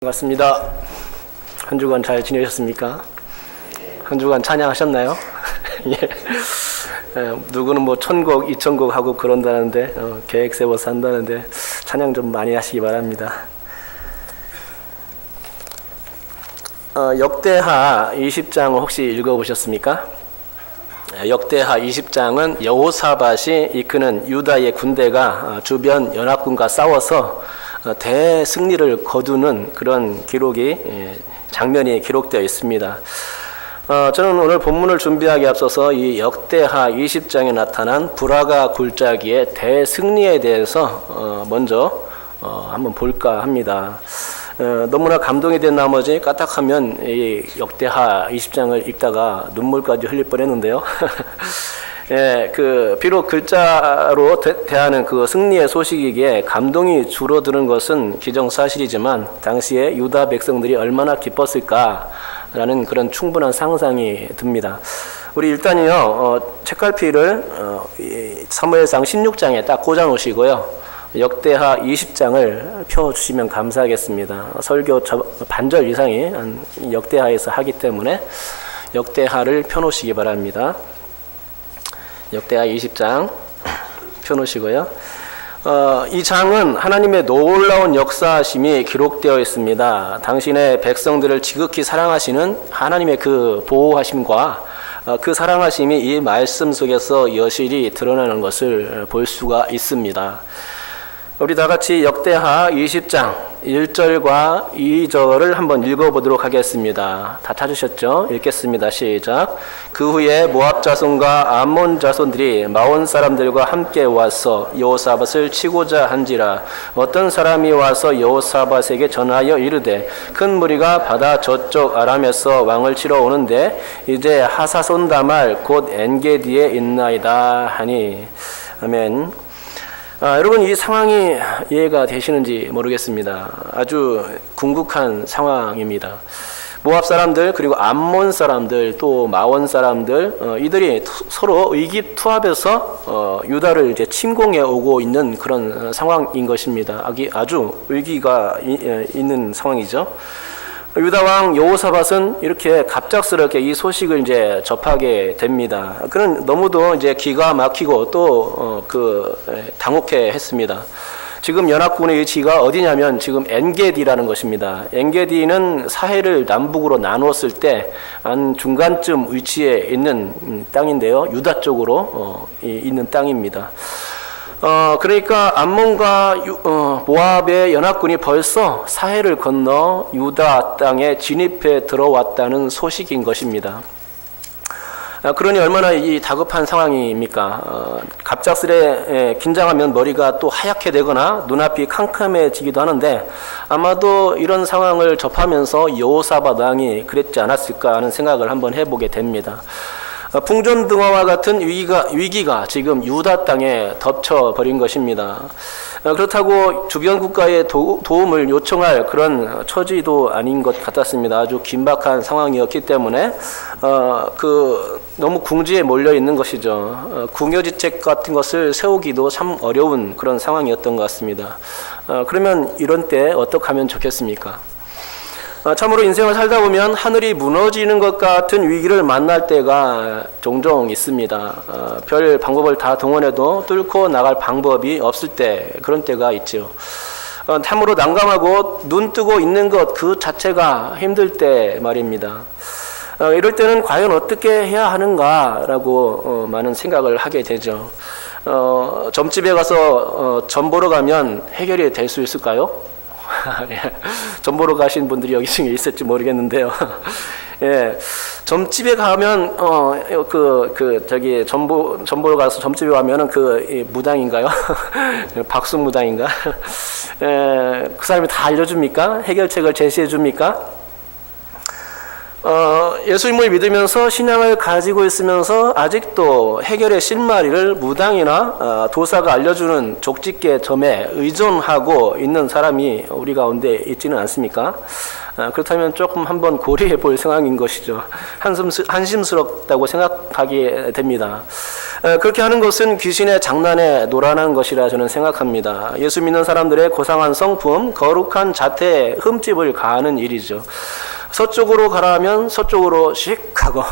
반갑습니다. 한 주간 잘 지내셨습니까? 한 주간 찬양하셨나요? 예. 누구는 뭐 1000곡, 2000곡 하고 그런다는데 계획 세워서 한다는데 찬양 좀 많이 하시기 바랍니다. 역대하 20장을 혹시 읽어보셨습니까? 역대하 20장은 여호사밧이 이끄는 유다의 군대가 주변 연합군과 싸워서 대승리를 거두는 그런 장면이 기록되어 있습니다. 저는 오늘 본문을 준비하기 앞서서 이 역대하 20장에 나타난 브라가 굴짜기의 대승리에 대해서 먼저 한번 볼까 합니다. 너무나 감동이 된 나머지 까딱하면 이 역대하 20장을 읽다가 눈물까지 흘릴 뻔했는데요. 예, 비록 글자로 대하는 그 승리의 소식이기에 감동이 줄어드는 것은 기정사실이지만 당시에 유다 백성들이 얼마나 기뻤을까라는 그런 충분한 상상이 듭니다. 우리 일단요, 책갈피를 사무엘상 16장에 딱 꽂아 놓으시고요. 역대하 20장을 펴주시면 감사하겠습니다. 설교 반절 이상이 역대하에서 하기 때문에 역대하를 펴놓으시기 바랍니다. 역대하 20장 펴놓으시고요. 이 장은 하나님의 놀라운 역사심이 기록되어 있습니다. 당신의 백성들을 지극히 사랑하시는 하나님의 그 보호하심과 그 사랑하심이 이 말씀 속에서 여실히 드러나는 것을 볼 수가 있습니다. 우리 다 같이 역대하 20장 1절과 2절을 한번 읽어보도록 하겠습니다. 다 찾으셨죠? 읽겠습니다. 시작. 그 후에 모압 자손과 암몬 자손들이 마온 사람들과 함께 와서 여호사밧을 치고자 한지라. 어떤 사람이 와서 여호사밧에게 전하여 이르되 큰 무리가 바다 저쪽 아람에서 왕을 치러 오는데 이제 하사손다말 곧 엔게디에 있나이다 하니. 아멘. 여러분, 이 상황이 이해가 되시는지 모르겠습니다. 아주 궁극한 상황입니다. 모압 사람들, 그리고 암몬 사람들, 또 마원 사람들, 이들이 서로 의기투합해서 유다를 이제 침공해 오고 있는 그런 상황인 것입니다. 아주 위기가 있는 상황이죠. 유다 왕 여호사밧은 이렇게 갑작스럽게 이 소식을 이제 접하게 됩니다. 그는 너무도 이제 기가 막히고 또 당혹해 했습니다. 지금 연합군의 위치가 어디냐면 지금 엔게디라는 것입니다. 엔게디는 사해를 남북으로 나누었을 때 한 중간쯤 위치에 있는 땅인데요. 유다 쪽으로 있는 땅입니다. 그러니까 암몬과 모압의 연합군이 벌써 사해를 건너 유다 땅에 진입해 들어왔다는 소식인 것입니다. 그러니 얼마나 이 다급한 상황입니까? 갑작스레 긴장하면 머리가 또 하얗게 되거나 눈앞이 캄캄해지기도 하는데 아마도 이런 상황을 접하면서 여호사밧 왕이 그랬지 않았을까 하는 생각을 한번 해보게 됩니다. 풍전등화와 같은 위기가 지금 유다 땅에 덮쳐버린 것입니다. 그렇다고 주변 국가의 도움을 요청할 그런 처지도 아닌 것 같았습니다. 아주 긴박한 상황이었기 때문에 너무 궁지에 몰려 있는 것이죠. 궁여지책 같은 것을 세우기도 참 어려운 그런 상황이었던 것 같습니다. 그러면 이런 때 어떻게 하면 좋겠습니까? 참으로 인생을 살다 보면 하늘이 무너지는 것 같은 위기를 만날 때가 종종 있습니다. 별 방법을 다 동원해도 뚫고 나갈 방법이 없을 때, 그런 때가 있죠. 참으로 난감하고 눈 뜨고 있는 것 그 자체가 힘들 때 말입니다. 이럴 때는 과연 어떻게 해야 하는가라고 많은 생각을 하게 되죠. 점집에 가서 점 보러 가면 해결이 될 수 있을까요? 점 보러 가신 분들이 여기 중에 있을지 모르겠는데요. 예, 점집에 가면 점 보러 가서 점집에 가면은 무당인가요? 박수 무당인가? 그 사람이 다 알려줍니까? 해결책을 제시해 줍니까? 예수님을 믿으면서 신앙을 가지고 있으면서 아직도 해결의 실마리를 무당이나 도사가 알려주는 족집게 점에 의존하고 있는 사람이 우리 가운데 있지는 않습니까? 그렇다면 조금 한번 고려해 볼 상황인 것이죠. 한심스럽다고 생각하게 됩니다. 그렇게 하는 것은 귀신의 장난에 놀아나는 것이라 저는 생각합니다. 예수 믿는 사람들의 고상한 성품, 거룩한 자태에 흠집을 가하는 일이죠. 서쪽으로 가라면 서쪽으로 씩 하고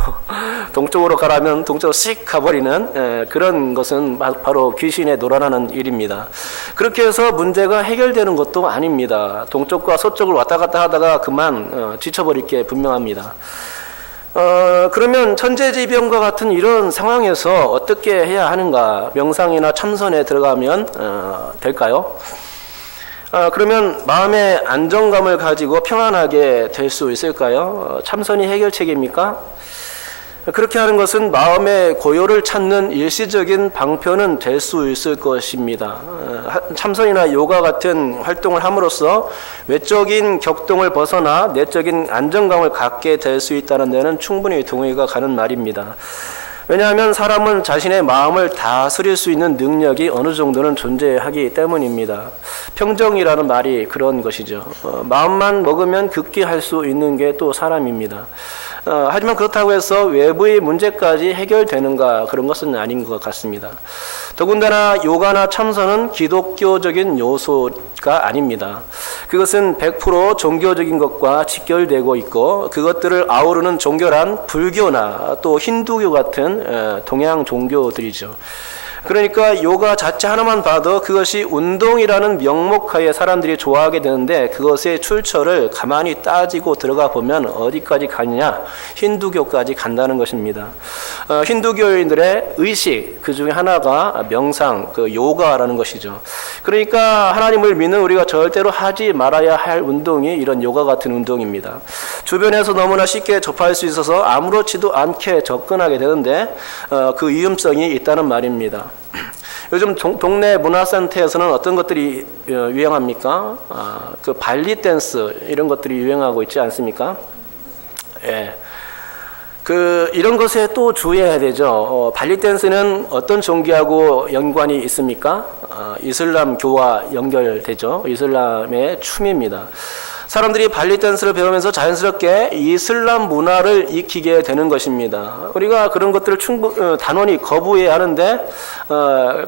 동쪽으로 가라면 동쪽으로 씩 가버리는 그런 것은 바로 귀신에 놀아나는 일입니다. 그렇게 해서 문제가 해결되는 것도 아닙니다. 동쪽과 서쪽을 왔다 갔다 하다가 그만 지쳐버릴 게 분명합니다. 그러면 천재지변과 같은 이런 상황에서 어떻게 해야 하는가? 명상이나 참선에 들어가면 될까요? 그러면 마음의 안정감을 가지고 평안하게 될 수 있을까요? 참선이 해결책입니까? 그렇게 하는 것은 마음의 고요를 찾는 일시적인 방편은 될 수 있을 것입니다. 참선이나 요가 같은 활동을 함으로써 외적인 격동을 벗어나 내적인 안정감을 갖게 될 수 있다는 데는 충분히 동의가 가는 말입니다. 왜냐하면 사람은 자신의 마음을 다스릴 수 있는 능력이 어느 정도는 존재하기 때문입니다. 평정이라는 말이 그런 것이죠. 마음만 먹으면 극기할 수 있는 게 또 사람입니다. 하지만 그렇다고 해서 외부의 문제까지 해결되는가, 그런 것은 아닌 것 같습니다. 더군다나 요가나 참선은 기독교적인 요소가 아닙니다. 그것은 100% 종교적인 것과 직결되고 있고, 그것들을 아우르는 종교란 불교나 또 힌두교 같은 동양 종교들이죠. 그러니까 요가 자체 하나만 봐도 그것이 운동이라는 명목하에 사람들이 좋아하게 되는데, 그것의 출처를 가만히 따지고 들어가 보면 어디까지 가느냐? 힌두교까지 간다는 것입니다. 힌두교인들의 의식, 그 중에 하나가 명상, 그 요가라는 것이죠. 그러니까 하나님을 믿는 우리가 절대로 하지 말아야 할 운동이 이런 요가 같은 운동입니다. 주변에서 너무나 쉽게 접할 수 있어서 아무렇지도 않게 접근하게 되는데 그 위험성이 있다는 말입니다. 요즘 동네 문화센터에서는 어떤 것들이 유행합니까? 그 발리 댄스 이런 것들이 유행하고 있지 않습니까? 예. 이런 것에 또 주의해야 되죠. 발리 댄스는 어떤 종교하고 연관이 있습니까? 이슬람교와 연결되죠. 이슬람의 춤입니다. 사람들이 발리 댄스를 배우면서 자연스럽게 이슬람 문화를 익히게 되는 것입니다. 우리가 그런 것들을 단언히 거부해야 하는데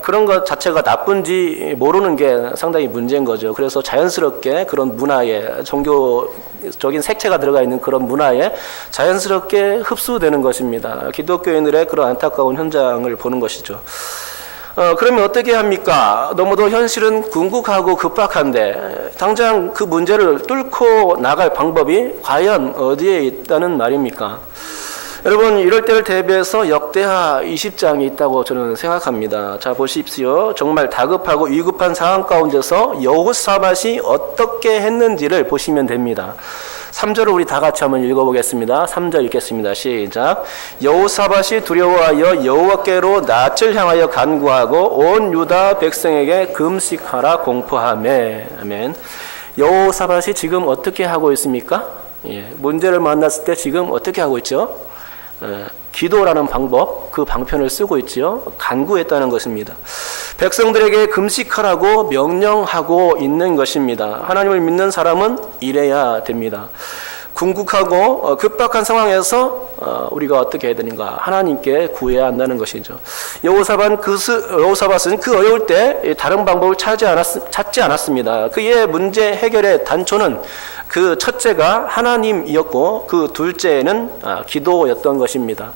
그런 것 자체가 나쁜지 모르는 게 상당히 문제인 거죠. 그래서 자연스럽게 그런 문화에, 종교적인 색채가 들어가 있는 그런 문화에 자연스럽게 흡수되는 것입니다. 기독교인들의 그런 안타까운 현장을 보는 것이죠. 그러면 어떻게 합니까? 너무도 현실은 궁극하고 급박한데 당장 그 문제를 뚫고 나갈 방법이 과연 어디에 있다는 말입니까? 여러분, 이럴 때를 대비해서 역대하 20장이 있다고 저는 생각합니다. 자, 보십시오. 정말 다급하고 위급한 상황 가운데서 여호사밧이 어떻게 했는지를 보시면 됩니다. 3절을 우리 다 같이 한번 읽어보겠습니다. 3절 읽겠습니다. 시작. 여호사밧이 두려워하여 여호와께로 낯을 향하여 간구하고 온 유다 백성에게 금식하라 공포하매. 아멘. 여호사밧이 지금 어떻게 하고 있습니까? 문제를 만났을 때 지금 어떻게 하고 있죠? 기도라는 방법, 그 방편을 쓰고 있지요. 간구했다는 것입니다. 백성들에게 금식하라고 명령하고 있는 것입니다. 하나님을 믿는 사람은 이래야 됩니다. 궁극하고 급박한 상황에서 우리가 어떻게 해야 되는가? 하나님께 구해야 한다는 것이죠. 여호사밧은 그 어려울 때 다른 방법을 찾지 않았습니다. 그의 문제 해결의 단초는 그 첫째가 하나님이었고 그 둘째는 기도였던 것입니다.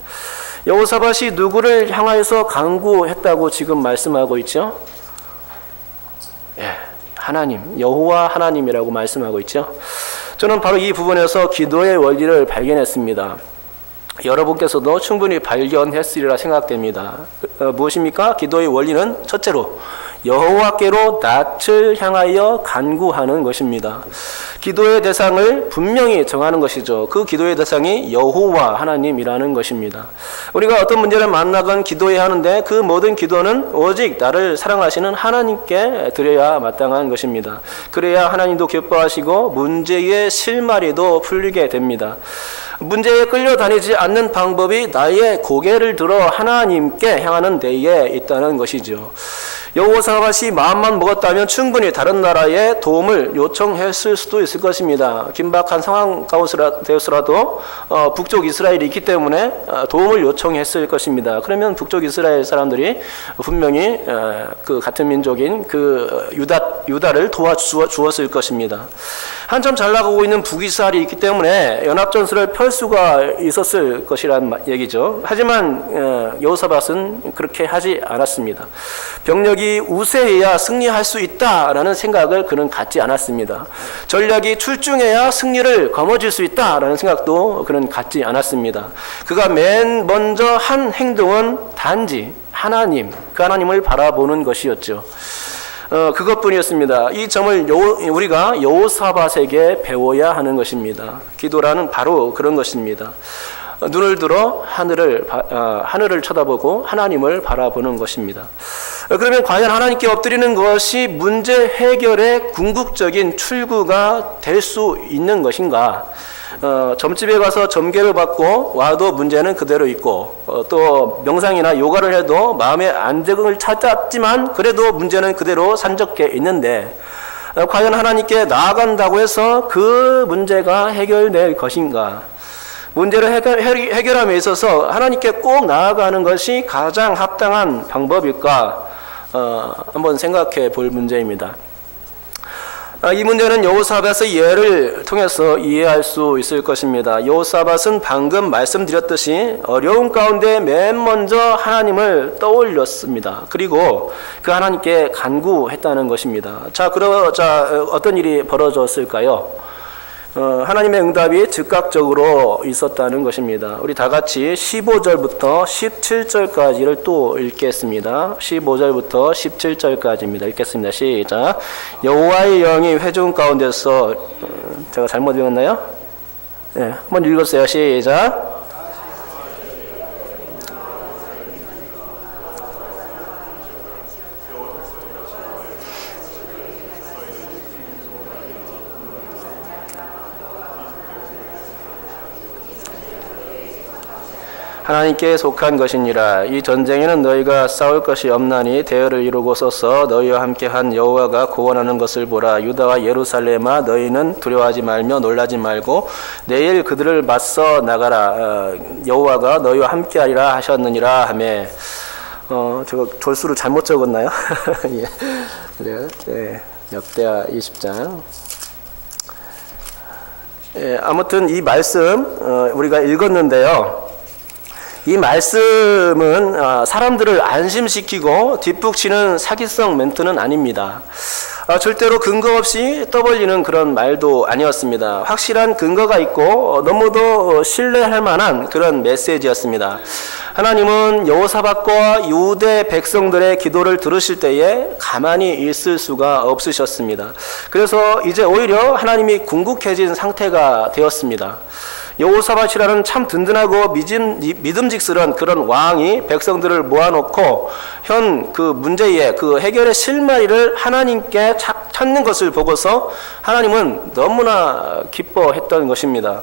여호사밧이 누구를 향하여서 간구했다고 지금 말씀하고 있죠? 하나님, 여호와 하나님이라고 말씀하고 있죠. 저는 바로 이 부분에서 기도의 원리를 발견했습니다. 여러분께서도 충분히 발견했으리라 생각됩니다. 무엇입니까? 기도의 원리는 첫째로 여호와께로 낯을 향하여 간구하는 것입니다. 기도의 대상을 분명히 정하는 것이죠. 그 기도의 대상이 여호와 하나님이라는 것입니다. 우리가 어떤 문제를 만나건 기도해야 하는데 그 모든 기도는 오직 나를 사랑하시는 하나님께 드려야 마땅한 것입니다. 그래야 하나님도 기뻐하시고 문제의 실마리도 풀리게 됩니다. 문제에 끌려다니지 않는 방법이 나의 고개를 들어 하나님께 향하는 데에 있다는 것이죠. 여호사밧이 마음만 먹었다면 충분히 다른 나라에 도움을 요청했을 수도 있을 것입니다. 긴박한 상황 가운데서라도 북쪽 이스라엘이 있기 때문에 도움을 요청했을 것입니다. 그러면 북쪽 이스라엘 사람들이 분명히 그 같은 민족인 그 유다를 도와주었을 것입니다. 한참 잘 나가고 있는 북이스라엘이 있기 때문에 연합전술을 펼 수가 있었을 것이란 얘기죠. 하지만 여호사밧은 그렇게 하지 않았습니다. 병력이 우세해야 승리할 수 있다라는 생각을 그는 갖지 않았습니다. 전략이 출중해야 승리를 거머쥘 수 있다라는 생각도 그는 갖지 않았습니다. 그가 맨 먼저 한 행동은 단지 하나님, 그 하나님을 바라보는 것이었죠. 그것뿐이었습니다. 이 점을 우리가 여호사밧에게 배워야 하는 것입니다. 기도라는 바로 그런 것입니다. 눈을 들어 하늘을 쳐다보고 하나님을 바라보는 것입니다. 그러면 과연 하나님께 엎드리는 것이 문제 해결의 궁극적인 출구가 될 수 있는 것인가? 점집에 가서 점괘를 받고 와도 문제는 그대로 있고, 또 명상이나 요가를 해도 마음의 안정을 찾았지만 그래도 문제는 그대로 산적해 있는데, 과연 하나님께 나아간다고 해서 그 문제가 해결될 것인가? 문제를 해결함에 있어서 하나님께 꼭 나아가는 것이 가장 합당한 방법일까? 한번 생각해 볼 문제입니다. 이 문제는 여호사밧의 예를 통해서 이해할 수 있을 것입니다. 여호사밧은 방금 말씀드렸듯이 어려운 가운데 맨 먼저 하나님을 떠올렸습니다. 그리고 그 하나님께 간구했다는 것입니다. 자, 어떤 일이 벌어졌을까요? 하나님의 응답이 즉각적으로 있었다는 것입니다. 우리 다 같이 15절부터 17절까지를 또 읽겠습니다. 15절부터 17절까지입니다. 읽겠습니다. 시작. 여호와의 영이 회중 가운데서 제가 잘못 읽었나요? 네, 한번 읽었어요. 시작. 하나님께 속한 것이니라. 이 전쟁에는 너희가 싸울 것이 없나니 대열을 이루고 서서 너희와 함께한 여호와가 구원하는 것을 보라. 유다와 예루살렘아, 너희는 두려워하지 말며 놀라지 말고 내일 그들을 맞서 나가라. 여호와가 너희와 함께하리라 하셨느니라 하매. 제가 졸수를 잘못 적었나요? 예. 그래요. 네. 역대하 20장. 예, 아무튼 이 말씀 우리가 읽었는데요. 이 말씀은 사람들을 안심시키고 뒷북치는 사기성 멘트는 아닙니다. 절대로 근거 없이 떠벌리는 그런 말도 아니었습니다. 확실한 근거가 있고 너무도 신뢰할 만한 그런 메시지였습니다. 하나님은 여호사밧과 유대 백성들의 기도를 들으실 때에 가만히 있을 수가 없으셨습니다. 그래서 이제 오히려 하나님이 궁극해진 상태가 되었습니다. 여호사밧이라는 참 든든하고 믿음직스러운 그런 왕이 백성들을 모아놓고 현 그 문제의 그 해결의 실마리를 하나님께 찾는 것을 보고서 하나님은 너무나 기뻐했던 것입니다.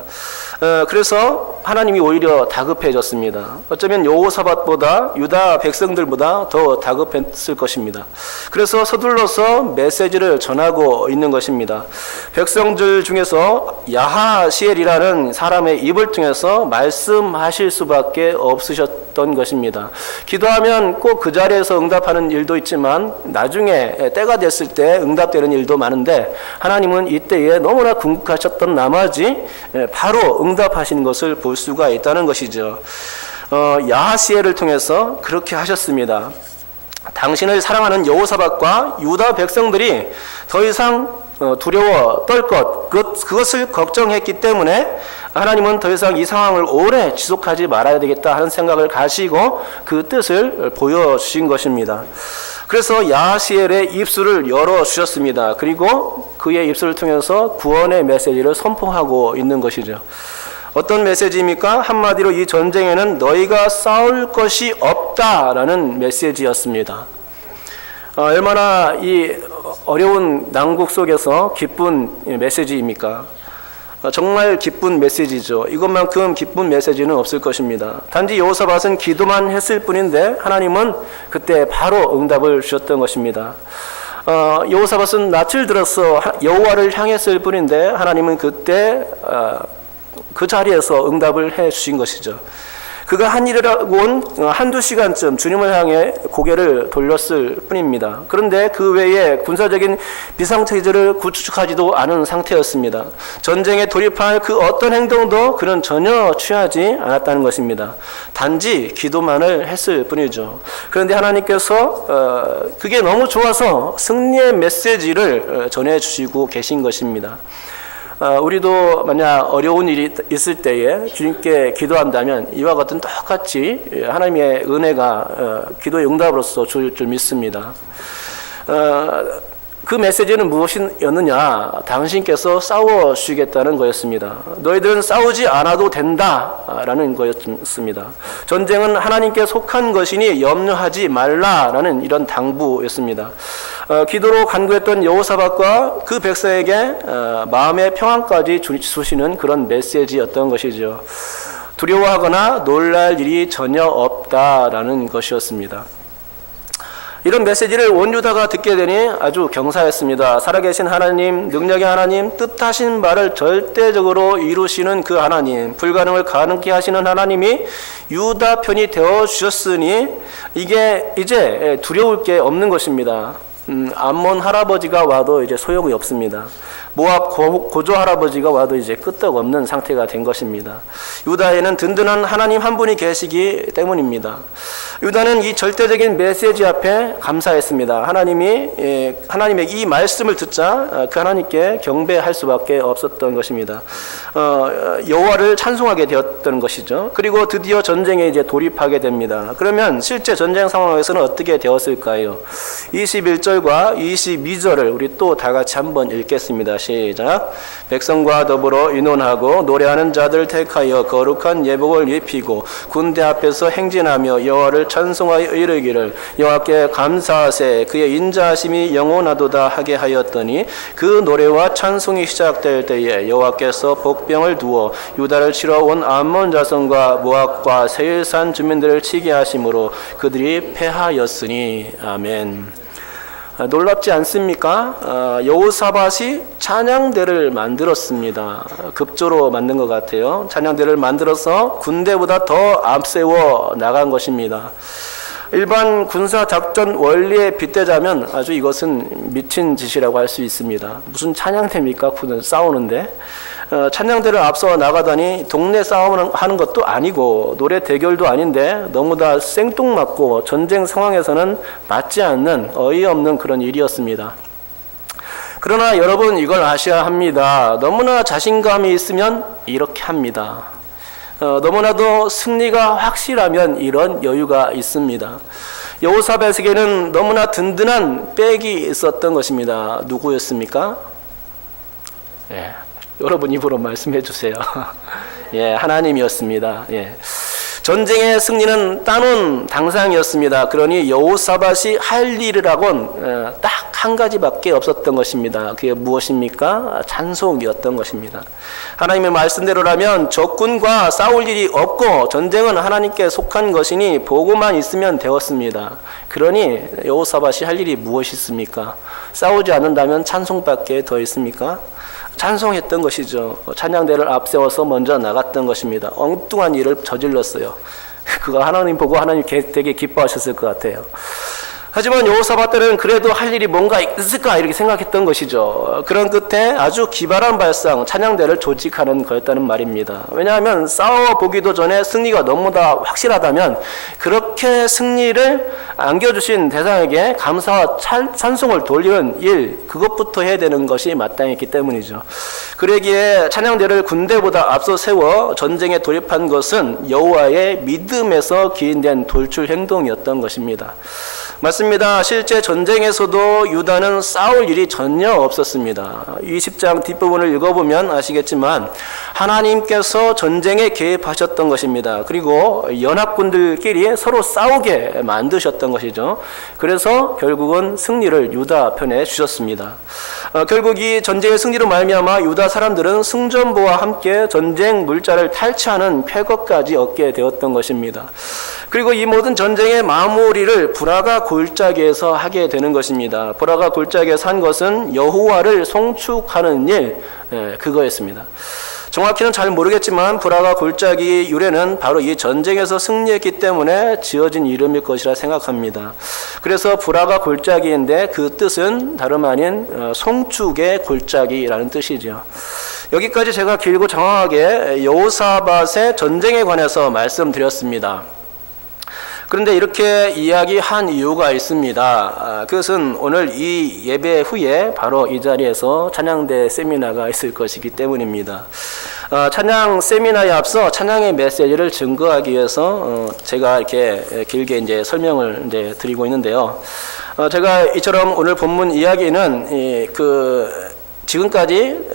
그래서 하나님이 오히려 다급해졌습니다. 어쩌면 여호사밧보다 유다 백성들보다 더 다급했을 것입니다. 그래서 서둘러서 메시지를 전하고 있는 것입니다. 백성들 중에서 야하시엘이라는 사람의 입을 통해서 말씀하실 수밖에 없으셨던 것입니다. 기도하면 꼭 그 자리에서 응답하는 일도 있지만 나중에 때가 됐을 때 응답되는 일도 많은데 하나님은 이때에 너무나 궁극하셨던 나머지 바로 응답하신 것을 볼 수가 있다는 것이죠. 야하시엘을 통해서 그렇게 하셨습니다. 당신을 사랑하는 여호사밧과 유다 백성들이 더 이상 두려워 떨 것, 그것을 걱정했기 때문에 하나님은 더 이상 이 상황을 오래 지속하지 말아야 되겠다 하는 생각을 가지고 그 뜻을 보여주신 것입니다. 그래서 야하시엘의 입술을 열어주셨습니다. 그리고 그의 입술을 통해서 구원의 메시지를 선포하고 있는 것이죠. 어떤 메시지입니까? 한마디로 이 전쟁에는 너희가 싸울 것이 없다라는 메시지였습니다. 얼마나 이 어려운 난국 속에서 기쁜 메시지입니까? 정말 기쁜 메시지죠. 이것만큼 기쁜 메시지는 없을 것입니다. 단지 여호사밧은 기도만 했을 뿐인데 하나님은 그때 바로 응답을 주셨던 것입니다. 여호사밧은 낯을 들어서 여호와를 향했을 뿐인데 하나님은 그때 그 자리에서 응답을 해 주신 것이죠. 그가 한 일이라고는 한두 시간쯤 주님을 향해 고개를 돌렸을 뿐입니다. 그런데 그 외에 군사적인 비상체제를 구축하지도 않은 상태였습니다. 전쟁에 돌입할 그 어떤 행동도 그는 전혀 취하지 않았다는 것입니다. 단지 기도만을 했을 뿐이죠. 그런데 하나님께서 그게 너무 좋아서 승리의 메시지를 전해주시고 계신 것입니다. 우리도 만약 어려운 일이 있을 때에 주님께 기도한다면 이와 같은 똑같이 하나님의 은혜가 기도의 응답으로서 줄 줄 믿습니다. 그 메시지는 무엇이었느냐? 당신께서 싸워주시겠다는 거였습니다. 너희들은 싸우지 않아도 된다라는 거였습니다. 전쟁은 하나님께 속한 것이니 염려하지 말라라는 이런 당부였습니다. 기도로 간구했던 여호사밧과 그 백성에게 마음의 평안까지 주시는 그런 메시지였던 것이죠. 두려워하거나 놀랄 일이 전혀 없다라는 것이었습니다. 이런 메시지를 온 유다가 듣게 되니 아주 경사했습니다. 살아계신 하나님, 능력의 하나님, 뜻하신 바를 절대적으로 이루시는 그 하나님, 불가능을 가능케 하시는 하나님이 유다 편이 되어 주셨으니 이게 이제 두려울 게 없는 것입니다. 암몬 할아버지가 와도 이제 소용이 없습니다. 모압 고조 할아버지가 와도 이제 끄떡없는 상태가 된 것입니다. 유다에는 든든한 하나님 한 분이 계시기 때문입니다. 유다는 이 절대적인 메시지 앞에 감사했습니다. 하나님의 이 말씀을 듣자 그 하나님께 경배할 수밖에 없었던 것입니다. 여호와를 찬송하게 되었던 것이죠. 그리고 드디어 전쟁에 이제 돌입하게 됩니다. 그러면 실제 전쟁 상황에서는 어떻게 되었을까요? 21절과 22절을 우리 또 다 같이 한번 읽겠습니다. 시작. 백성과 더불어 의논하고 노래하는 자들 택하여 거룩한 예복을 입히고 군대 앞에서 행진하며 여호와를 찬송하여 이르기를 여호와께 감사하세 그의 인자하심이 영원하도다 하게 하였더니 그 노래와 찬송이 시작될 때에 여호와께서 복병을 두어 유다를 치러 온 암몬 자손과 모압과 세일산 주민들을 치게 하심으로 그들이 패하였으니. 아멘. 놀랍지 않습니까? 여호사밧이 찬양대를 만들었습니다. 급조로 만든 것 같아요. 찬양대를 만들어서 군대보다 더 앞세워 나간 것입니다. 일반 군사작전 원리에 빗대자면 아주 이것은 미친 짓이라고 할 수 있습니다. 무슨 찬양대입니까? 싸우는데. 찬양대를 앞서 나가다니 동네 싸움을 하는 것도 아니고 노래 대결도 아닌데 너무 다 생뚱맞고 전쟁 상황에서는 맞지 않는 어이없는 그런 일이었습니다. 그러나 여러분 이걸 아셔야 합니다. 너무나 자신감이 있으면 이렇게 합니다. 너무나도 승리가 확실하면 이런 여유가 있습니다. 여호사밧에게는 너무나 든든한 백이 있었던 것입니다. 누구였습니까? 예. 여러분 입으로 말씀해 주세요. 예, 하나님이었습니다. 예. 전쟁의 승리는 따놓은 당상이었습니다. 그러니 여호사밧이 할 일이라고는 딱 한 가지밖에 없었던 것입니다. 그게 무엇입니까? 찬송이었던 것입니다. 하나님의 말씀대로라면 적군과 싸울 일이 없고 전쟁은 하나님께 속한 것이니 보고만 있으면 되었습니다. 그러니 여호사밧이 할 일이 무엇이 있습니까? 싸우지 않는다면 찬송밖에 더 있습니까? 찬송했던 것이죠. 찬양대를 앞세워서 먼저 나갔던 것입니다. 엉뚱한 일을 저질렀어요. 그거 하나님 보고 하나님 되게 기뻐하셨을 것 같아요. 하지만 여호사밧 때는 그래도 할 일이 뭔가 있을까 이렇게 생각했던 것이죠. 그런 끝에 아주 기발한 발상, 찬양대를 조직하는 거였다는 말입니다. 왜냐하면 싸워보기도 전에 승리가 너무 다 확실하다면 그렇게 승리를 안겨주신 대상에게 감사와 찬송을 돌리는 일, 그것부터 해야 되는 것이 마땅했기 때문이죠. 그러기에 찬양대를 군대보다 앞서 세워 전쟁에 돌입한 것은 여호와의 믿음에서 기인된 돌출 행동이었던 것입니다. 맞습니다. 실제 전쟁에서도 유다는 싸울 일이 전혀 없었습니다. 20장 뒷부분을 읽어보면 아시겠지만 하나님께서 전쟁에 개입하셨던 것입니다. 그리고 연합군들끼리 서로 싸우게 만드셨던 것이죠. 그래서 결국은 승리를 유다 편에 주셨습니다. 결국 이 전쟁의 승리로 말미암아 유다 사람들은 승전보와 함께 전쟁 물자를 탈취하는 쾌거까지 얻게 되었던 것입니다. 그리고 이 모든 전쟁의 마무리를 브라가 골짜기에서 하게 되는 것입니다. 브라가 골짜기에서 한 것은 여호와를 송축하는 일, 그거였습니다. 정확히는 잘 모르겠지만 브라가 골짜기 유래는 바로 이 전쟁에서 승리했기 때문에 지어진 이름일 것이라 생각합니다. 그래서 브라가 골짜기인데 그 뜻은 다름 아닌 송축의 골짜기라는 뜻이죠. 여기까지 제가 길고 장황하게 여호사밧의 전쟁에 관해서 말씀드렸습니다. 그런데 이렇게 이야기한 이유가 있습니다. 그것은 오늘 이 예배 후에 바로 이 자리에서 찬양대 세미나가 있을 것이기 때문입니다. 찬양 세미나에 앞서 찬양의 메시지를 증거하기 위해서 제가 이렇게 길게 이제 설명을 이제 드리고 있는데요. 제가 이처럼 오늘 본문 이야기는 지금까지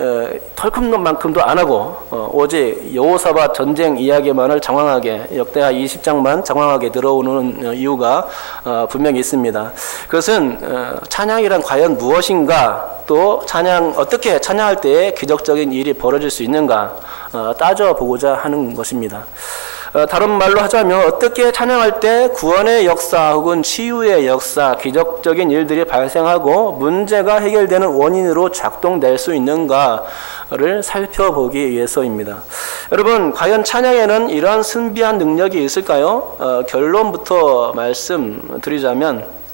털큼만큼도 안 하고 오직 여호사밧 전쟁 이야기만을 장황하게 역대하 20장만 장황하게 들어오는 이유가 분명히 있습니다. 그것은 찬양이란 과연 무엇인가, 또 어떻게 찬양할 때에 기적적인 일이 벌어질 수 있는가 따져보고자 하는 것입니다. 다른 말로 하자면 어떻게 찬양할 때 구원의 역사 혹은 치유의 역사, 기적적인 일들이 발생하고 문제가 해결되는 원인으로 작동될 수 있는가를 살펴보기 위해서입니다. 여러분, 과연 찬양에는 이러한 신비한 능력이 있을까요? 결론부터 말씀드리자면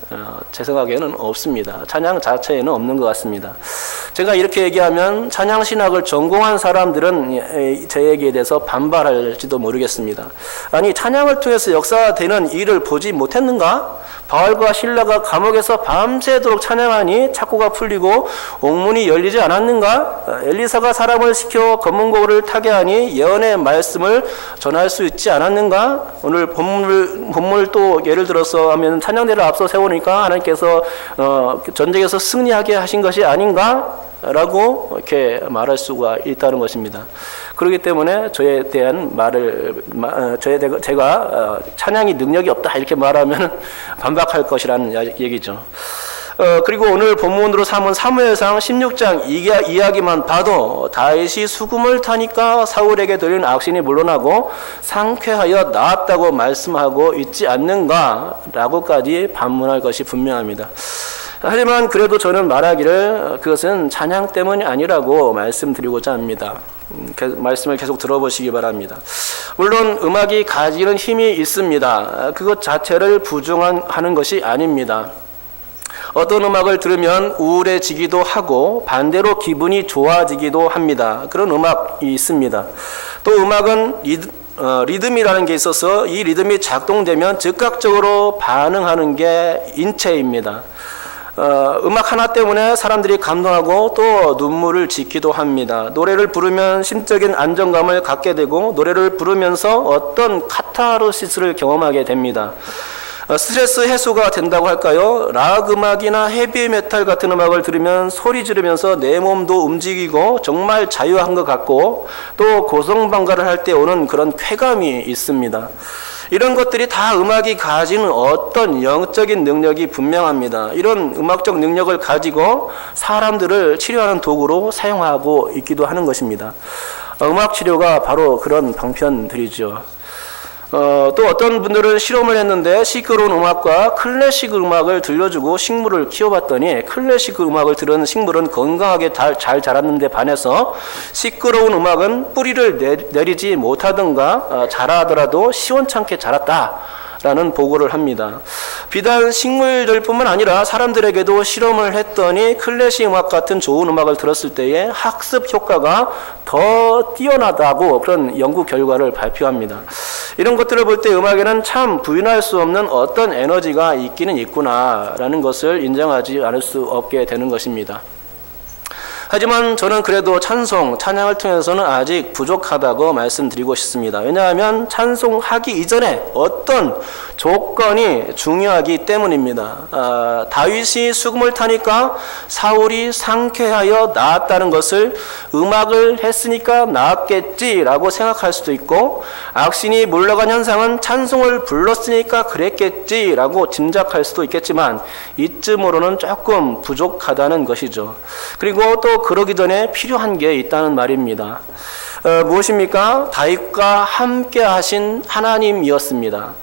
제 생각에는 없습니다. 찬양 자체에는 없는 것 같습니다. 제가 이렇게 얘기하면 찬양신학을 전공한 사람들은 제 얘기에 대해서 반발할지도 모르겠습니다. 아니, 찬양을 통해서 역사되는 일을 보지 못했는가? 바알과 신라가 감옥에서 밤새도록 찬양하니 착고가 풀리고 옥문이 열리지 않았는가? 엘리사가 사람을 시켜 검은고를 타게 하니 예언의 말씀을 전할 수 있지 않았는가? 오늘 본문을 또 예를 들어서 하면 찬양대를 앞서 세우니까 하나님께서 전쟁에서 승리하게 하신 것이 아닌가? 라고 이렇게 말할 수가 있다는 것입니다. 그렇기 때문에 저에 대한 말을 제가 찬양이 능력이 없다 이렇게 말하면 반박할 것이라는 얘기죠. 그리고 오늘 본문으로 삼은 사무엘상 16장 이야기만 봐도 다윗이 수금을 타니까 사울에게 들린 악신이 물러나고 상쾌하여 나았다고 말씀하고 있지 않는가라고까지 반문할 것이 분명합니다. 하지만 그래도 저는 말하기를 그것은 찬양 때문이 아니라고 말씀드리고자 합니다. 말씀을 계속 들어보시기 바랍니다. 물론 음악이 가지는 힘이 있습니다. 그것 자체를 부정하는 것이 아닙니다. 어떤 음악을 들으면 우울해지기도 하고 반대로 기분이 좋아지기도 합니다. 그런 음악이 있습니다. 또 음악은 리듬이라는 게 있어서 이 리듬이 작동되면 즉각적으로 반응하는 게 인체입니다. 음악 하나 때문에 사람들이 감동하고 또 눈물을 짓기도 합니다. 노래를 부르면 심적인 안정감을 갖게 되고 노래를 부르면서 어떤 카타르시스를 경험하게 됩니다. 스트레스 해소가 된다고 할까요? 락 음악이나 헤비메탈 같은 음악을 들으면 소리 지르면서 내 몸도 움직이고 정말 자유한 것 같고 또 고성방가를 할 때 오는 그런 쾌감이 있습니다. 이런 것들이 다 음악이 가지는 어떤 영적인 능력이 분명합니다. 이런 음악적 능력을 가지고 사람들을 치료하는 도구로 사용하고 있기도 하는 것입니다. 음악 치료가 바로 그런 방편들이죠. 또 어떤 분들은 실험을 했는데 시끄러운 음악과 클래식 음악을 들려주고 식물을 키워봤더니 클래식 음악을 들은 식물은 건강하게 잘 자랐는데 반해서 시끄러운 음악은 뿌리를 내리지 못하든가 자라더라도 시원찮게 자랐다 라는 보고를 합니다. 비단 식물들뿐만 아니라 사람들에게도 실험을 했더니 클래식 음악 같은 좋은 음악을 들었을 때의 학습 효과가 더 뛰어나다고 그런 연구 결과를 발표합니다. 이런 것들을 볼 때 음악에는 참 부인할 수 없는 어떤 에너지가 있기는 있구나라는 것을 인정하지 않을 수 없게 되는 것입니다. 하지만 저는 그래도 찬양을 통해서는 아직 부족하다고 말씀드리고 싶습니다. 왜냐하면 찬송하기 이전에 어떤 조건이 중요하기 때문입니다. 다윗이 수금을 타니까 사울이 상쾌하여 나았다는 것을 음악을 했으니까 나았겠지라고 생각할 수도 있고, 악신이 물러간 현상은 찬송을 불렀으니까 그랬겠지라고 짐작할 수도 있겠지만 이쯤으로는 조금 부족하다는 것이죠. 그리고 또 그러기 전에 필요한 게 있다는 말입니다. 무엇입니까? 다윗과 함께 하신 하나님이었습니다.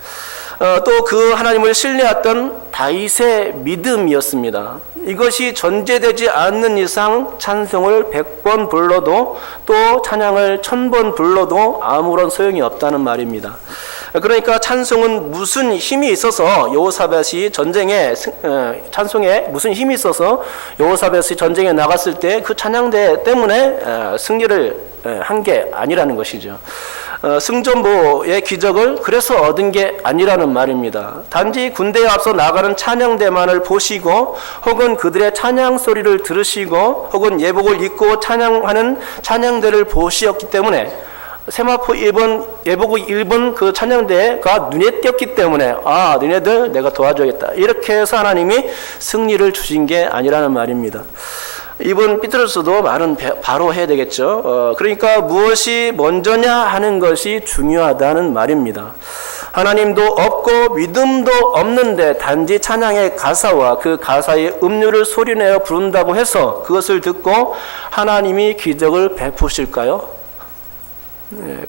또 그 하나님을 신뢰했던 다윗의 믿음이었습니다. 이것이 전제되지 않는 이상 찬송을 100번 불러도 또 찬양을 1000번 불러도 아무런 소용이 없다는 말입니다. 그러니까 찬송은 무슨 힘이 있어서 여호사밧이 찬송에 무슨 힘이 있어서 여호사밧이 전쟁에 나갔을 때 그 찬양대 때문에 승리를 한 게 아니라는 것이죠. 승전보의 기적을 그래서 얻은 게 아니라는 말입니다. 단지 군대에 앞서 나가는 찬양대만을 보시고 혹은 그들의 찬양 소리를 들으시고 혹은 예복을 입고 찬양하는 찬양대를 보시었기 때문에 세마포 예복을 입은 그 찬양대가 눈에 띄었기 때문에 너네들 내가 도와줘야겠다 이렇게 해서 하나님이 승리를 주신 게 아니라는 말입니다. 이분 삐뚤어져도 말은 바로 해야 되겠죠. 그러니까 무엇이 먼저냐 하는 것이 중요하다는 말입니다. 하나님도 없고 믿음도 없는데 단지 찬양의 가사와 그 가사의 음률을 소리내어 부른다고 해서 그것을 듣고 하나님이 기적을 베푸실까요?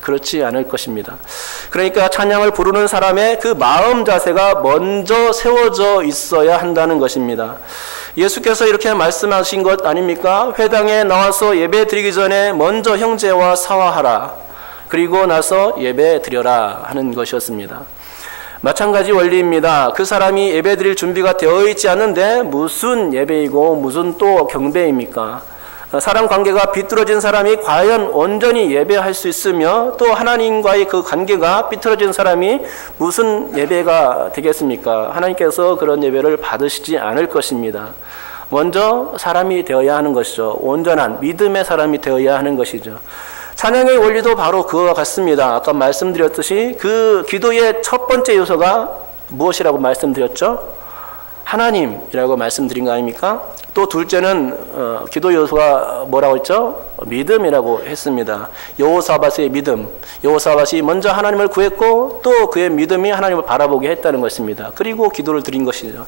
그렇지 않을 것입니다. 그러니까 찬양을 부르는 사람의 그 마음 자세가 먼저 세워져 있어야 한다는 것입니다. 예수께서 이렇게 말씀하신 것 아닙니까? 회당에 나와서 예배 드리기 전에 먼저 형제와 사화하라. 그리고 나서 예배 드려라 하는 것이었습니다. 마찬가지 원리입니다. 그 사람이 예배 드릴 준비가 되어 있지 않는데 무슨 예배이고 무슨 또 경배입니까? 사람 관계가 비뚤어진 사람이 과연 온전히 예배할 수 있으며 또 하나님과의 그 관계가 비뚤어진 사람이 무슨 예배가 되겠습니까? 하나님께서 그런 예배를 받으시지 않을 것입니다. 먼저 사람이 되어야 하는 것이죠. 온전한 믿음의 사람이 되어야 하는 것이죠. 찬양의 원리도 바로 그와 같습니다. 아까 말씀드렸듯이 그 기도의 첫 번째 요소가 무엇이라고 말씀드렸죠? 하나님이라고 말씀드린 거 아닙니까? 또 둘째는 기도 요소가 뭐라고 했죠? 믿음이라고 했습니다. 여호사밧의 믿음. 여호사밧이 먼저 하나님을 구했고 또 그의 믿음이 하나님을 바라보게 했다는 것입니다. 그리고 기도를 드린 것이죠.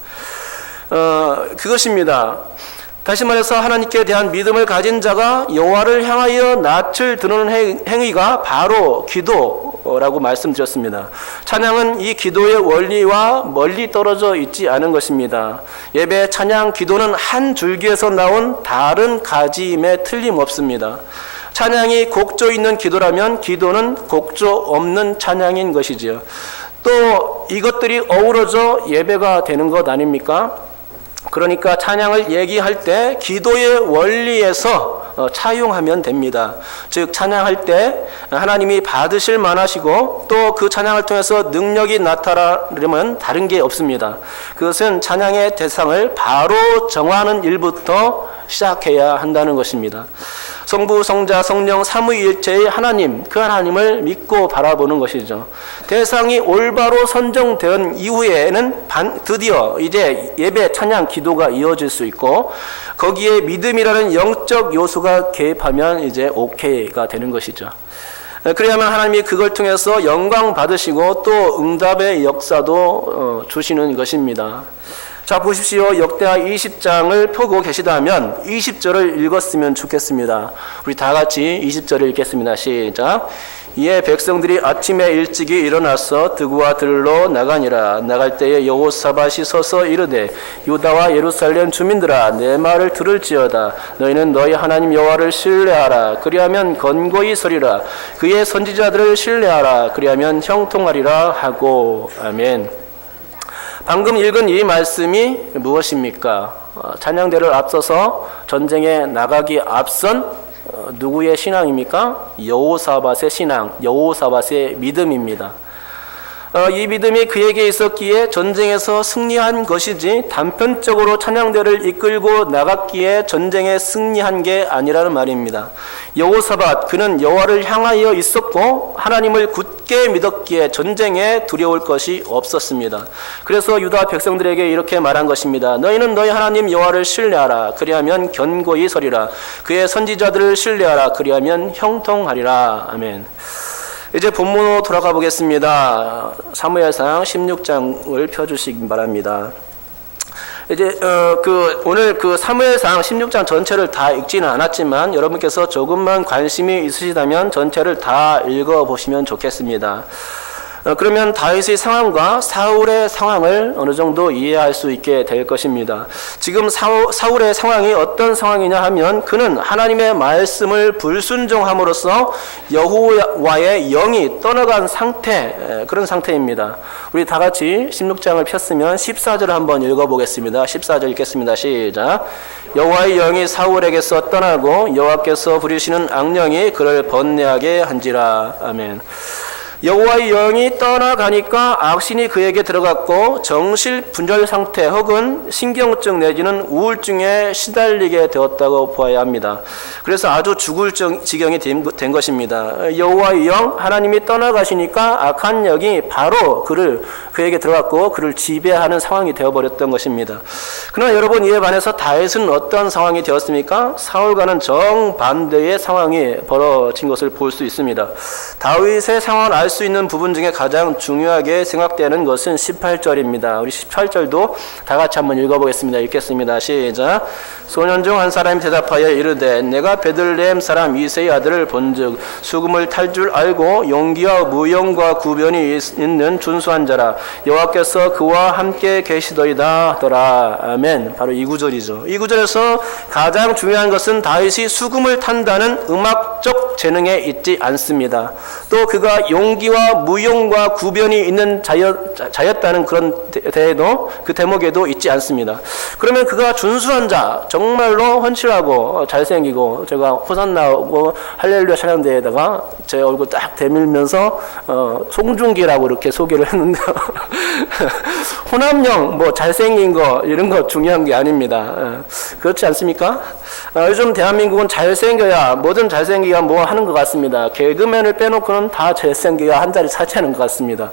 그것입니다. 다시 말해서 하나님께 대한 믿음을 가진 자가 여호와를 향하여 낯을 드는 행위가 바로 기도라고 말씀드렸습니다. 찬양은 이 기도의 원리와 멀리 떨어져 있지 않은 것입니다. 예배, 찬양, 기도는 한 줄기에서 나온 다른 가지임에 틀림없습니다. 찬양이 곡조 있는 기도라면 기도는 곡조 없는 찬양인 것이지요. 또 이것들이 어우러져 예배가 되는 것 아닙니까? 그러니까 찬양을 얘기할 때 기도의 원리에서 차용하면 됩니다. 즉 찬양할 때 하나님이 받으실 만하시고 또 그 찬양을 통해서 능력이 나타나려면 다른 게 없습니다. 그것은 찬양의 대상을 바로 정하는 일부터 시작해야 한다는 것입니다. 성부, 성자, 성령 삼위일체의 하나님, 그 하나님을 믿고 바라보는 것이죠. 대상이 올바로 선정된 이후에는 드디어 이제 예배, 찬양, 기도가 이어질 수 있고 거기에 믿음이라는 영적 요소가 개입하면 이제 오케이가 되는 것이죠. 그래야만 하나님이 그걸 통해서 영광 받으시고 또 응답의 역사도 주시는 것입니다. 자, 보십시오. 역대하 20장을 펴고 계시다면 20절을 읽었으면 좋겠습니다. 우리 다 같이 20절을 읽겠습니다. 시작. 이에 백성들이 아침에 일찍이 일어나서 드구와 들로 나가니라. 나갈 때에 여호사밧이 서서 이르되 유다와 예루살렘 주민들아 내 말을 들을지어다. 너희는 너희 하나님 여호와를 신뢰하라. 그리하면 건고히 서리라. 그의 선지자들을 신뢰하라. 그리하면 형통하리라 하고. 아멘. 방금 읽은 이 말씀이 무엇입니까? 찬양대를 앞서서 전쟁에 나가기 앞선 누구의 신앙입니까? 여호사밧의 신앙, 여호사밧의 믿음입니다. 이 믿음이 그에게 있었기에 전쟁에서 승리한 것이지 단편적으로 찬양대를 이끌고 나갔기에 전쟁에 승리한 게 아니라는 말입니다. 여호사밧 그는 여호와를 향하여 있었고 하나님을 굳게 믿었기에 전쟁에 두려울 것이 없었습니다. 그래서 유다 백성들에게 이렇게 말한 것입니다. 너희는 너희 하나님 여호와를 신뢰하라. 그리하면 견고히 서리라. 그의 선지자들을 신뢰하라. 그리하면 형통하리라. 아멘. 이제 본문으로 돌아가 보겠습니다. 사무엘상 16장을 펴주시기 바랍니다. 이제 오늘 사무엘상 16장 전체를 다 읽지는 않았지만 여러분께서 조금만 관심이 있으시다면 전체를 다 읽어보시면 좋겠습니다. 그러면 다윗의 상황과 사울의 상황을 어느 정도 이해할 수 있게 될 것입니다. 지금 사울의 상황이 어떤 상황이냐 하면 그는 하나님의 말씀을 불순종함으로써 여호와의 영이 떠나간 상태, 그런 상태입니다. 우리 다 같이 16장을 폈으면 14절을 한번 읽어보겠습니다. 14절 읽겠습니다. 시작. 여호와의 영이 사울에게서 떠나고 여호와께서 부리시는 악령이 그를 번뇌하게 한지라. 아멘. 여호와의 영이 떠나가니까 악신이 그에게 들어갔고 정신분열 상태 혹은 신경증 내지는 우울증에 시달리게 되었다고 보아야 합니다. 그래서 아주 죽을 지경이 된 것입니다. 여호와의 영 하나님이 떠나가시니까 악한 영이 바로 그에게 들어갔고 그를 지배하는 상황이 되어버렸던 것입니다. 그러나 여러분 이에 반해서 다윗은 어떤 상황이 되었습니까? 사울과는 정반대의 상황이 벌어진 것을 볼 수 있습니다. 다윗의 상황을 알 수 있는 부분 중에 가장 중요하게 생각되는 것은 18절입니다. 우리 18절도 다 같이 한번 읽어보겠습니다. 읽겠습니다. 시작. 소년 중 한 사람이 대답하여 이르되 내가 베들레헴 사람 이새의 아들을 본즉 수금을 탈 줄 알고 용기와 무용과 구변이 있는 준수한 자라 여호와께서 그와 함께 계시더이다 하더라. 아멘. 바로 이 구절이죠. 이 구절에서 가장 중요한 것은 다윗이 수금을 탄다는 음악적 재능에 있지 않습니다. 또 그가 용기와 무용과 구변이 있는 자였다는 그런 대에도 그 대목에도 있지 않습니다. 그러면 그가 준수한 자, 정말로 헌칠하고 잘생기고 제가 호산나고 할렐루야 찬양대에다가 제 얼굴 딱 대밀면서 송중기라고 이렇게 소개를 했는데 호남형 뭐 잘생긴 거 이런 거 중요한 게 아닙니다. 그렇지 않습니까? 요즘 대한민국은 잘생겨야 뭐든 잘생기야 뭐 하는 것 같습니다. 개그맨을 빼놓고는 다 잘생겨야 한 자리 차지하는 것 같습니다.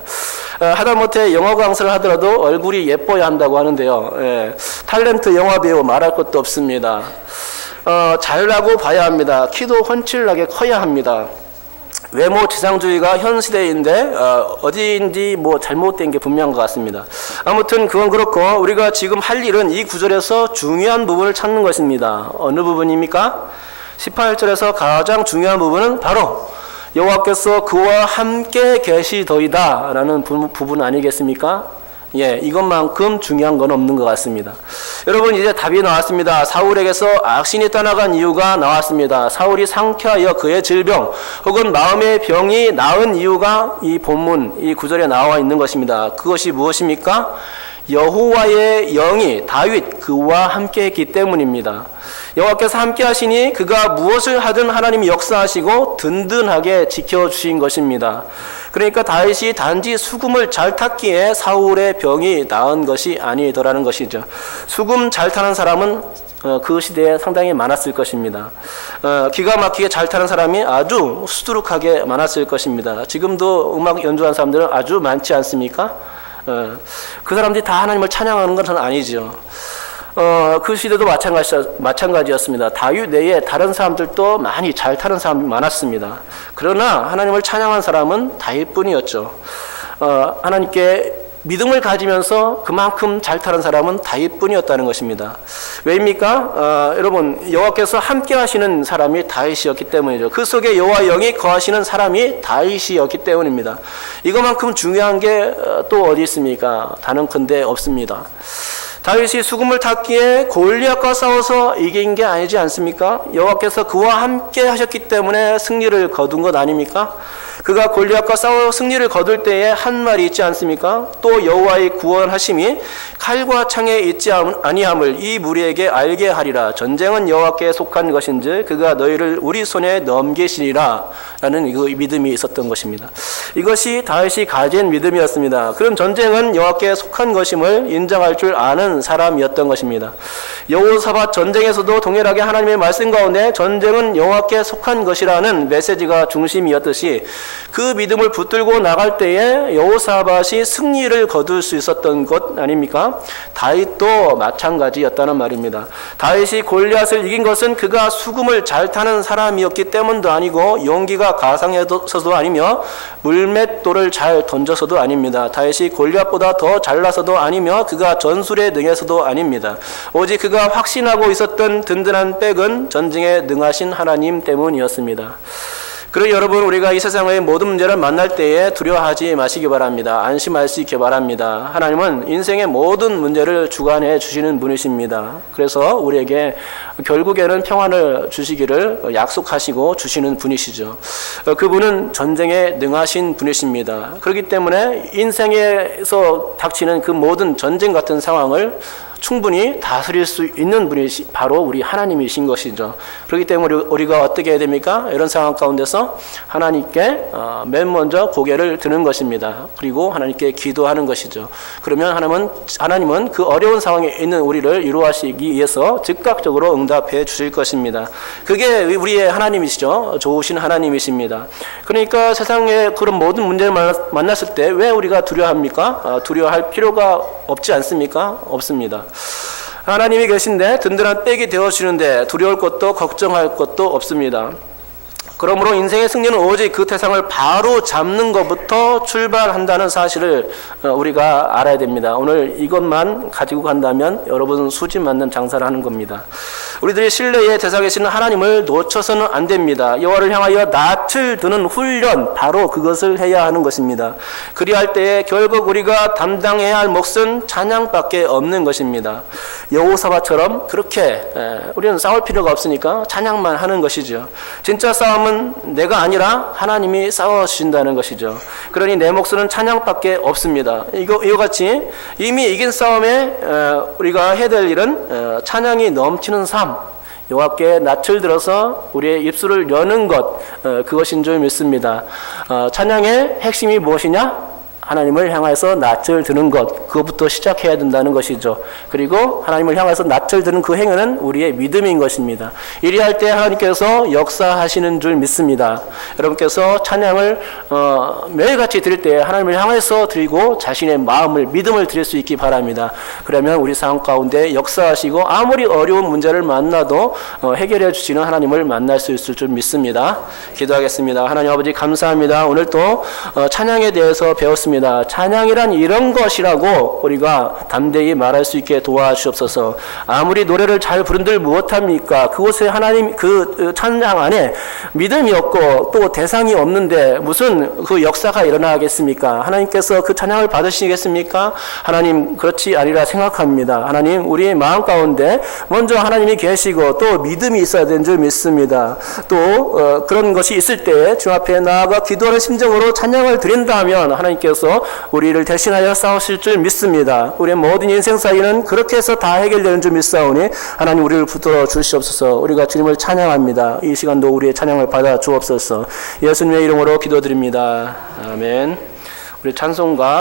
하다못해 영어 강사를 하더라도 얼굴이 예뻐야 한다고 하는데요. 탤런트 영화배우 말할 것도 없습니다. 잘나고 봐야 합니다. 키도 훤칠하게 커야 합니다. 외모 지상주의가 현 시대인데 어디인지 뭐 잘못된 게 분명한 것 같습니다. 아무튼 그건 그렇고 우리가 지금 할 일은 이 구절에서 중요한 부분을 찾는 것입니다. 어느 부분입니까? 18절에서 가장 중요한 부분은 바로 여호와께서 그와 함께 계시더이다 라는 부분 아니겠습니까? 이것만큼 중요한 건 없는 것 같습니다. 여러분 이제 답이 나왔습니다. 사울에게서 악신이 떠나간 이유가 나왔습니다. 사울이 상쾌하여 그의 질병 혹은 마음의 병이 나은 이유가 이 본문 이 구절에 나와 있는 것입니다. 그것이 무엇입니까? 여호와의 영이 다윗 그와 함께 했기 때문입니다. 여호와께서 함께 하시니 그가 무엇을 하든 하나님이 역사하시고 든든하게 지켜주신 것입니다. 그러니까 다윗이 단지 수금을 잘 탔기에 사울의 병이 나은 것이 아니더라는 것이죠. 수금 잘 타는 사람은 그 시대에 상당히 많았을 것입니다. 기가 막히게 잘 타는 사람이 아주 수두룩하게 많았을 것입니다. 지금도 음악 연주하는 사람들은 아주 많지 않습니까? 그 사람들이 다 하나님을 찬양하는 것은 아니죠. 그 시대도 마찬가지였습니다. 다윗 외에 다른 사람들도 많이 잘 타는 사람이 많았습니다. 그러나 하나님을 찬양한 사람은 다윗뿐이었죠. 하나님께 믿음을 가지면서 그만큼 잘 타는 사람은 다윗뿐이었다는 것입니다. 왜입니까? 여러분 여호와께서 함께 하시는 사람이 다윗이었기 때문이죠. 그 속에 여호와 영이 거하시는 사람이 다윗이었기 때문입니다. 이것만큼 중요한 게 또 어디 있습니까? 단언컨대 없습니다. 다윗이 수금을 탔기에 골리앗과 싸워서 이긴 게 아니지 않습니까? 여호와께서 그와 함께 하셨기 때문에 승리를 거둔 것 아닙니까? 그가 골리앗과 싸워 승리를 거둘 때에 한 말이 있지 않습니까? 또 여호와의 구원하심이 칼과 창에 있지 아니함을 이 무리에게 알게 하리라. 전쟁은 여호와께 속한 것인지 그가 너희를 우리 손에 넘기시리라 라는 그 믿음이 있었던 것입니다. 이것이 다윗이 가진 믿음이었습니다. 그런 전쟁은 여호와께 속한 것임을 인정할 줄 아는 사람이었던 것입니다. 여호사밧 전쟁에서도 동일하게 하나님의 말씀 가운데 전쟁은 여호와께 속한 것이라는 메시지가 중심이었듯이 그 믿음을 붙들고 나갈 때에 여호사밧이 승리를 거둘 수 있었던 것 아닙니까? 다윗도 마찬가지였다는 말입니다. 다윗이 골리앗을 이긴 것은 그가 수금을 잘 타는 사람이었기 때문도 아니고 용기가 가상해서도 아니며 물맷돌을 잘 던져서도 아닙니다. 다윗이 골리앗보다 더 잘나서도 아니며 그가 전술에 능해서도 아닙니다. 오직 그가 확신하고 있었던 든든한 백은 전쟁에 능하신 하나님 때문이었습니다. 그러니 여러분, 우리가 이 세상의 모든 문제를 만날 때에 두려워하지 마시기 바랍니다. 안심할 수 있게 바랍니다. 하나님은 인생의 모든 문제를 주관해 주시는 분이십니다. 그래서 우리에게 결국에는 평안을 주시기를 약속하시고 주시는 분이시죠. 그분은 전쟁에 능하신 분이십니다. 그렇기 때문에 인생에서 닥치는 그 모든 전쟁 같은 상황을 충분히 다스릴 수 있는 분이 바로 우리 하나님이신 것이죠. 그렇기 때문에 우리가 어떻게 해야 됩니까? 이런 상황 가운데서 하나님께 맨 먼저 고개를 드는 것입니다. 그리고 하나님께 기도하는 것이죠. 그러면 하나님은 그 어려운 상황에 있는 우리를 위로하시기 위해서 즉각적으로 응답해 주실 것입니다. 그게 우리의 하나님이시죠. 좋으신 하나님이십니다. 그러니까 세상에 그런 모든 문제를 만났을 때 왜 우리가 두려워합니까? 두려워할 필요가 없지 않습니까? 없습니다. 하나님이 계신데 든든한 백이 되어주시는데 두려울 것도 걱정할 것도 없습니다. 그러므로 인생의 승리는 오직 그 태상을 바로 잡는 것부터 출발한다는 사실을 우리가 알아야 됩니다. 오늘 이것만 가지고 간다면 여러분은 수지 맞는 장사를 하는 겁니다. 우리들이 신뢰의 대상에 계시는 하나님을 놓쳐서는 안 됩니다. 여호와를 향하여 낯을 드는 훈련, 바로 그것을 해야 하는 것입니다. 그리할 때에 결국 우리가 담당해야 할 몫은 찬양밖에 없는 것입니다. 여호사밧처럼 그렇게 우리는 싸울 필요가 없으니까 찬양만 하는 것이죠. 진짜 싸움은 내가 아니라 하나님이 싸워주신다는 것이죠. 그러니 내 몫은 찬양밖에 없습니다. 이와 같이 이미 이긴 싸움에 우리가 해야 될 일은 찬양이 넘치는 삶, 여호와께 낯을 들어서 우리의 입술을 여는 것, 그것인 줄 믿습니다. 찬양의 핵심이 무엇이냐? 하나님을 향해서 낯을 드는 것, 그것부터 시작해야 된다는 것이죠. 그리고 하나님을 향해서 낯을 드는 그 행위는 우리의 믿음인 것입니다. 이리할 때 하나님께서 역사하시는 줄 믿습니다. 여러분께서 찬양을 매일같이 드릴 때 하나님을 향해서 드리고 자신의 마음을, 믿음을 드릴 수 있기 바랍니다. 그러면 우리 상황 가운데 역사하시고 아무리 어려운 문제를 만나도 해결해 주시는 하나님을 만날 수 있을 줄 믿습니다. 기도하겠습니다. 하나님 아버지 감사합니다. 오늘 또 찬양에 대해서 배웠습니다. 찬양이란 이런 것이라고 우리가 담대히 말할 수 있게 도와주옵소서. 아무리 노래를 잘 부른들 무엇합니까? 그곳에 하나님 그 찬양 안에 믿음이 없고 또 대상이 없는데 무슨 그 역사가 일어나겠습니까? 하나님께서 그 찬양을 받으시겠습니까? 하나님 그렇지 아니라 생각합니다. 하나님 우리의 마음 가운데 먼저 하나님이 계시고 또 믿음이 있어야 되는 줄 믿습니다. 또 그런 것이 있을 때 주 앞에 나아가 기도하는 심정으로 찬양을 드린다면 하나님께서 우리를 대신하여 싸우실 줄 믿습니다. 우리의 모든 인생 사이는 그렇게 해서 다 해결되는 줄 믿사오니 하나님 우리를 붙들어 주시옵소서. 우리가 주님을 찬양합니다. 이 시간도 우리의 찬양을 받아 주옵소서. 예수님의 이름으로 기도드립니다. 아멘. 우리 찬송가